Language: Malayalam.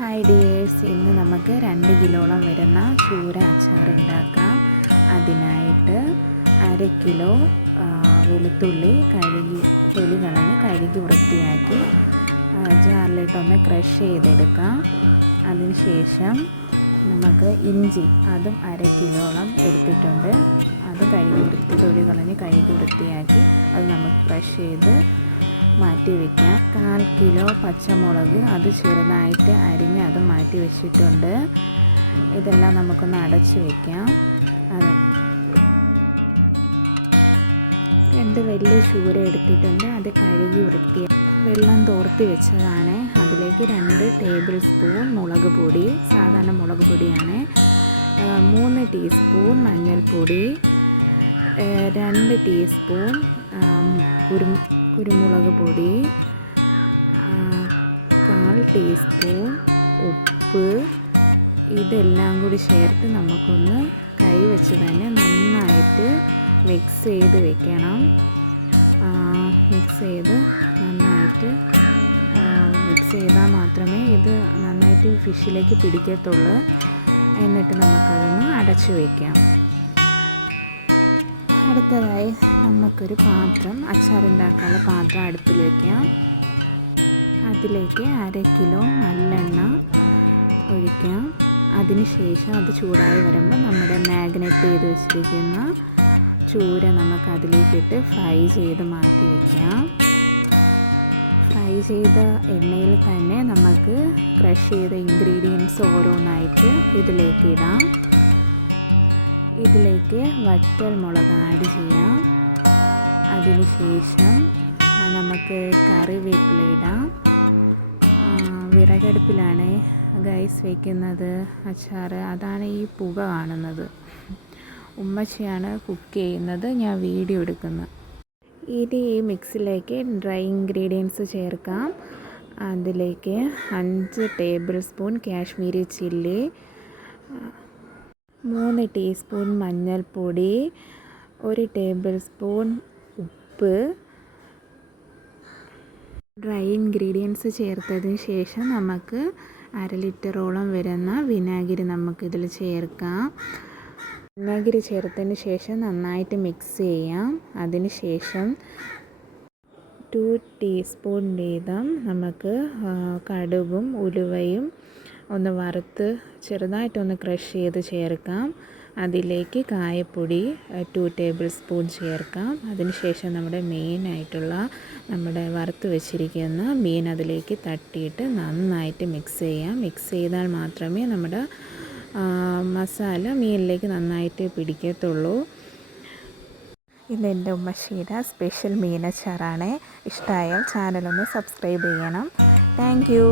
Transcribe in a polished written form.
ഹായ് ഡിയേഴ്സ്, ഇന്ന് നമുക്ക് 2 കിലോളം വരുന്ന ചൂര അച്ചാർ ഉണ്ടാക്കാം. അതിനായിട്ട് 1/2 കിലോ വെളുത്തുള്ളി തൊലി കളഞ്ഞ് കഴുകി വൃത്തിയാക്കി ജാറിലിട്ടൊന്ന് ക്രഷ് ചെയ്തെടുക്കാം. അതിനുശേഷം നമുക്ക് ഇഞ്ചി, അതും 1/2 കിലോളം എടുത്തിട്ടുണ്ട്. അത് തൊലി കളഞ്ഞ് കഴുകി വൃത്തിയാക്കി അത് നമുക്ക് ക്രഷ് ചെയ്ത് മാറ്റി വയ്ക്കാം. 1/4 കിലോ പച്ചമുളക്, അത് ചെറുതായിട്ട് അരിഞ്ഞ് അത് മാറ്റി വെച്ചിട്ടുണ്ട്. ഇതെല്ലാം നമുക്കൊന്ന് അടച്ച് വയ്ക്കാം. 2 വലിയ ചൂര എടുത്തിട്ടുണ്ട്. അത് കഴുകി വെള്ളം തോർത്തി വെച്ചതാണ്. അതിലേക്ക് 2 ടേബിൾ സ്പൂൺ മുളക് പൊടി, സാധാരണ മുളക് പൊടിയാണ്. 3 ടീസ്പൂൺ മഞ്ഞൾപ്പൊടി, 2 ടീസ്പൂൺ കുരുമുളക് പൊടി, 1/4 ടീസ്പൂൺ ഉപ്പ്. ഇതെല്ലാം കൂടി ചേർത്ത് നമുക്കൊന്ന് കൈ വെച്ച് തന്നെ നന്നായിട്ട് മിക്സ് ചെയ്ത് വെക്കണം. മിക്സ് ചെയ്താൽ മാത്രമേ ഇത് നന്നായിട്ട് ഫിഷിലേക്ക് പിടിക്കത്തുള്ളൂ. എന്നിട്ട് നമുക്കതൊന്ന് അടച്ചു വയ്ക്കാം. അടുത്തതായി നമുക്കൊരു അച്ചാറുണ്ടാക്കാനുള്ള പാത്രം അടുപ്പിൽ വയ്ക്കാം. അതിലേക്ക് 1/2 കിലോ നല്ലെണ്ണ ഒഴിക്കാം. അതിനുശേഷം അത് ചൂടായി വരുമ്പോൾ നമ്മുടെ മാഗ്നേറ്റ് ചെയ്ത് വെച്ചിരിക്കുന്ന ചൂര നമുക്ക് അതിലേക്കിട്ട് ഫ്രൈ ചെയ്ത് മാറ്റി വയ്ക്കാം. ഫ്രൈ ചെയ്ത എണ്ണയിൽ തന്നെ നമുക്ക് ക്രഷ് ചെയ്ത ഇൻഗ്രീഡിയൻസ് ഓരോന്നായിട്ട് ഇതിലേക്ക് ഇടാം. ഇതിലേക്ക് വറ്റൽ മുളക് ആഡ് ചെയ്യാം. അതിനുശേഷം നമുക്ക് കറിവേപ്പില ഇടാം. വിറകടുപ്പിലാണ് ഗൈസ് വയ്ക്കുന്നത് അച്ചാർ. അതാണ് ഈ പുക കാണുന്നത്. ഉമ്മച്ചിയാണ് കുക്ക് ചെയ്യുന്നത്, ഞാൻ വീഡിയോ എടുക്കുന്നത്. ഇനി ഈ മിക്സിലേക്ക് ഡ്രൈ ഇൻഗ്രീഡിയൻസ് ചേർക്കാം. അതിലേക്ക് 5 table spoon Kashmiri chilli, 3 teaspoon മഞ്ഞൾപ്പൊടി, 1 ടേബിൾ സ്പൂൺ ഉപ്പ്. ഡ്രൈ ഇൻഗ്രീഡിയൻസ് ചേർത്തതിന് ശേഷം നമുക്ക് 1/2 ലിറ്ററോളം വരുന്ന വിനാഗിരി നമുക്കിതിൽ ചേർക്കാം. വിനാഗിരി ചേർത്തതിന് ശേഷം നന്നായിട്ട് മിക്സ് ചെയ്യാം. അതിന് ശേഷം 2 ടീസ്പൂൺ വീതം നമുക്ക് കടുകും ഉലുവയും ഒന്ന് വറുത്ത് ചെറുതായിട്ടൊന്ന് ക്രഷ് ചെയ്ത് ചേർക്കാം. അതിലേക്ക് കായപ്പൊടി 2 ടേബിൾ സ്പൂൺ ചേർക്കാം. അതിനുശേഷം നമ്മുടെ വറുത്ത് വെച്ചിരിക്കുന്ന മീൻ അതിലേക്ക് തട്ടിയിട്ട് നന്നായിട്ട് മിക്സ് ചെയ്യാം. മിക്സ് ചെയ്താൽ മാത്രമേ നമ്മുടെ മസാല മീനിലേക്ക് നന്നായിട്ട് പിടിക്കത്തുള്ളൂ. ഇതെൻ്റെ ഉമ്മശ്ശിയുടെ സ്പെഷ്യൽ മീനച്ചാറാണ്. ഇഷ്ടമായാൽ ചാനലൊന്ന് സബ്സ്ക്രൈബ് ചെയ്യണം. Thank you.